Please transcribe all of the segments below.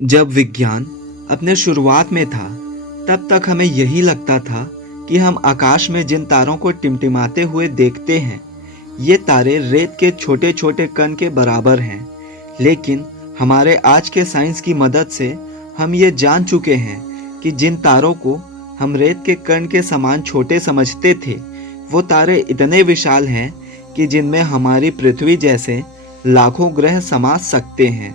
जब विज्ञान अपने शुरुआत में था, तब तक हमें यही लगता था कि हम आकाश में जिन तारों को टिमटिमाते हुए देखते हैं, ये तारे रेत के छोटे छोटे कण के बराबर हैं। लेकिन हमारे आज के साइंस की मदद से हम ये जान चुके हैं कि जिन तारों को हम रेत के कण के समान छोटे समझते थे, वो तारे इतने विशाल हैं कि जिनमें हमारी पृथ्वी जैसे लाखों ग्रह समा सकते हैं।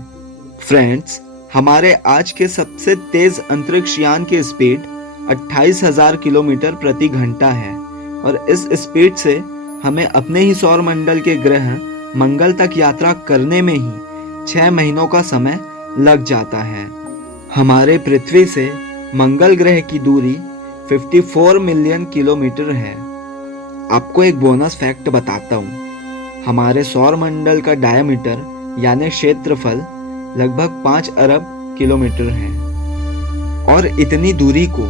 फ्रेंड्स, हमारे आज के सबसे तेज अंतरिक्ष यान की स्पीड 28,000 किलोमीटर प्रति घंटा है और इस स्पीड से हमें अपने ही सौर मंडल के ग्रह मंगल तक यात्रा करने में ही 6 महीनों का समय लग जाता है। हमारे पृथ्वी से मंगल ग्रह की दूरी 54 मिलियन किलोमीटर है। आपको एक बोनस फैक्ट बताता हूँ। हमारे सौर मंडल का डायमीटर यानी क्षेत्रफल लगभग 5 अरब किलोमीटर है और इतनी दूरी को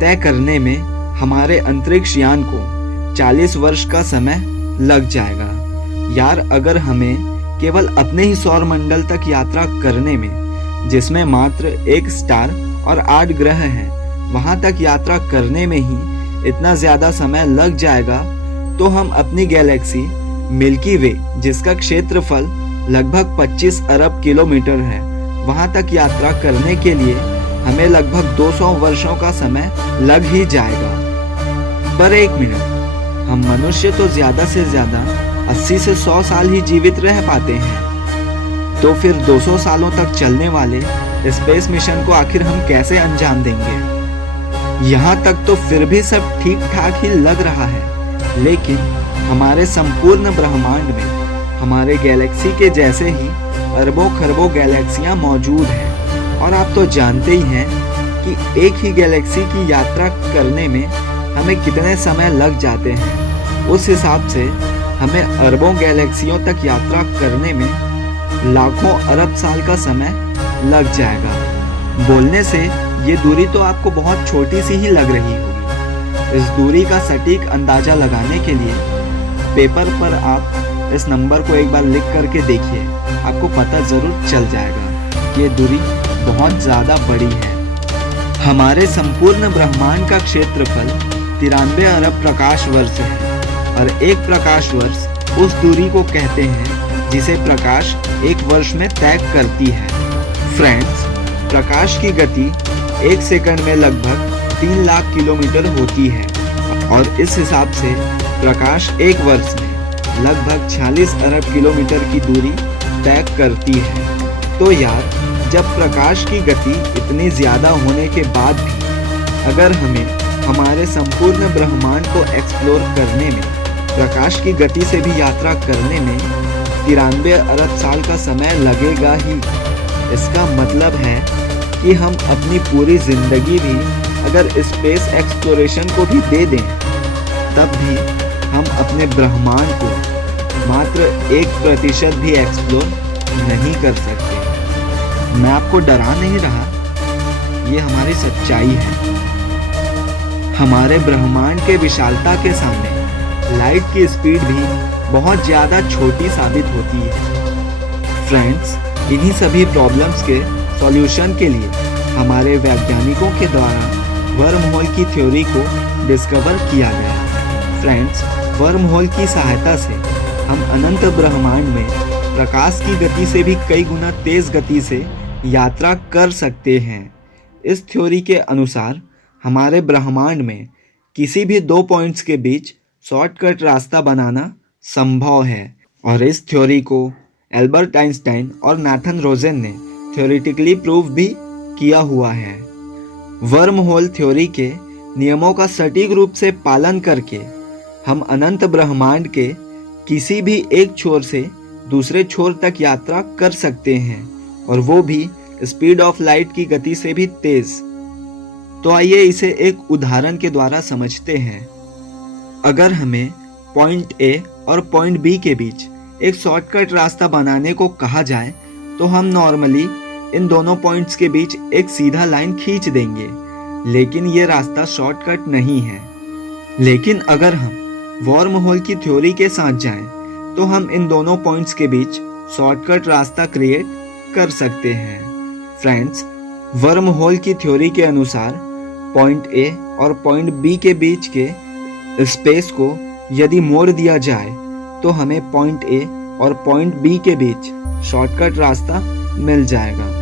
तय करने में हमारे अंतरिक्ष यान को 40 वर्ष का समय लग जाएगा। यार, अगर हमें केवल अपने ही सौर मंडल तक यात्रा करने में, जिसमें मात्र एक स्टार और 8 ग्रह हैं, वहां तक यात्रा करने में ही इतना ज्यादा समय लग जाएगा, तो हम अपनी गैलेक्सी मिल्की वे, जिसका क्षेत्रफल लगभग 25 अरब किलोमीटर है, वहां तक यात्रा करने के लिए हमें लगभग 200 वर्षों का समय लग ही जाएगा। पर एक मिनट, हम मनुष्य तो ज्यादा से ज्यादा 80 से 100 साल ही जीवित रह पाते हैं, तो फिर 200 सालों तक चलने वाले स्पेस मिशन को आखिर हम कैसे अंजाम देंगे? यहाँ तक तो फिर भी सब ठीक ठाक ही लग रहा है, लेकिन हमारे संपूर्ण ब्रह्मांड में हमारे गैलेक्सी के जैसे ही अरबों खरबों गैलेक्सियां मौजूद हैं और आप तो जानते ही हैं कि एक ही गैलेक्सी की यात्रा करने में हमें कितने समय लग जाते हैं। उस हिसाब से हमें अरबों गैलेक्सियों तक यात्रा करने में लाखों अरब साल का समय लग जाएगा। बोलने से ये दूरी तो आपको बहुत छोटी सी ही लग रही होगी। इस दूरी का सटीक अंदाजा लगाने के लिए पेपर पर आप इस नंबर को एक बार लिख करके देखिए, आपको पता जरूर चल जाएगा कि ये दूरी बहुत ज़्यादा बड़ी है। हमारे संपूर्ण ब्रह्मांड का क्षेत्रफल 93 अरब प्रकाश वर्ष है और एक प्रकाश वर्ष उस दूरी को कहते हैं जिसे प्रकाश एक वर्ष में तय करती है। फ्रेंड्स, प्रकाश की गति एक सेकंड में लगभग 3 लाख किलोमीटर होती है और इस हिसाब से प्रकाश एक वर्ष में लगभग 46 अरब किलोमीटर की दूरी तय करती है। तो यार, जब प्रकाश की गति इतनी ज़्यादा होने के बाद भी अगर हमें हमारे संपूर्ण ब्रह्मांड को एक्सप्लोर करने में प्रकाश की गति से भी यात्रा करने में 93 अरब साल का समय लगेगा ही, इसका मतलब है कि हम अपनी पूरी जिंदगी भी अगर स्पेस एक्सप्लोरेशन को भी दे दें, तब भी हम अपने ब्रह्मांड को मात्र 1% भी एक्सप्लोर नहीं कर सकते। मैं आपको डरा नहीं रहा, ये हमारी सच्चाई है। हमारे ब्रह्मांड के विशालता के सामने लाइट की स्पीड भी बहुत ज़्यादा छोटी साबित होती है। फ्रेंड्स, इन्हीं सभी प्रॉब्लम्स के सॉल्यूशन के लिए हमारे वैज्ञानिकों के द्वारा वर्म होल की थ्योरी को डिस्कवर किया गया। फ्रेंड्स, वर्म होल की सहायता से हम अनंत ब्रह्मांड में प्रकाश की गति से भी कई गुना तेज गति से यात्रा कर सकते हैं। इस थ्योरी के अनुसार हमारे ब्रह्मांड में किसी भी 2 पॉइंट्स के बीच शॉर्टकट रास्ता बनाना संभव है और इस थ्योरी को एल्बर्ट आइंस्टाइन और नाथन रोजन ने थ्योरेटिकली प्रूव भी किया हुआ है। वर्म होल थ्योरी के नियमों का सटीक रूप से पालन करके हम अनंत ब्रह्मांड के किसी भी एक छोर से दूसरे छोर तक यात्रा कर सकते हैं और वो भी स्पीड ऑफ लाइट की गति से भी तेज। तो आइए इसे एक उदाहरण के द्वारा समझते हैं। अगर हमें पॉइंट ए और पॉइंट बी के बीच एक शॉर्टकट रास्ता बनाने को कहा जाए, तो हम नॉर्मली इन दोनों पॉइंट्स के बीच एक सीधा लाइन खींच देंगे, लेकिन ये रास्ता शॉर्टकट नहीं है। लेकिन अगर हम वर्म होल की थ्योरी के साथ जाएं, तो हम इन दोनों पॉइंट्स के बीच शॉर्टकट रास्ता क्रिएट कर सकते हैं। फ्रेंड्स, वर्म होल की थ्योरी के अनुसार पॉइंट ए और पॉइंट बी के बीच के स्पेस को यदि मोड़ दिया जाए तो हमें पॉइंट ए और पॉइंट बी के बीच शॉर्टकट रास्ता मिल जाएगा।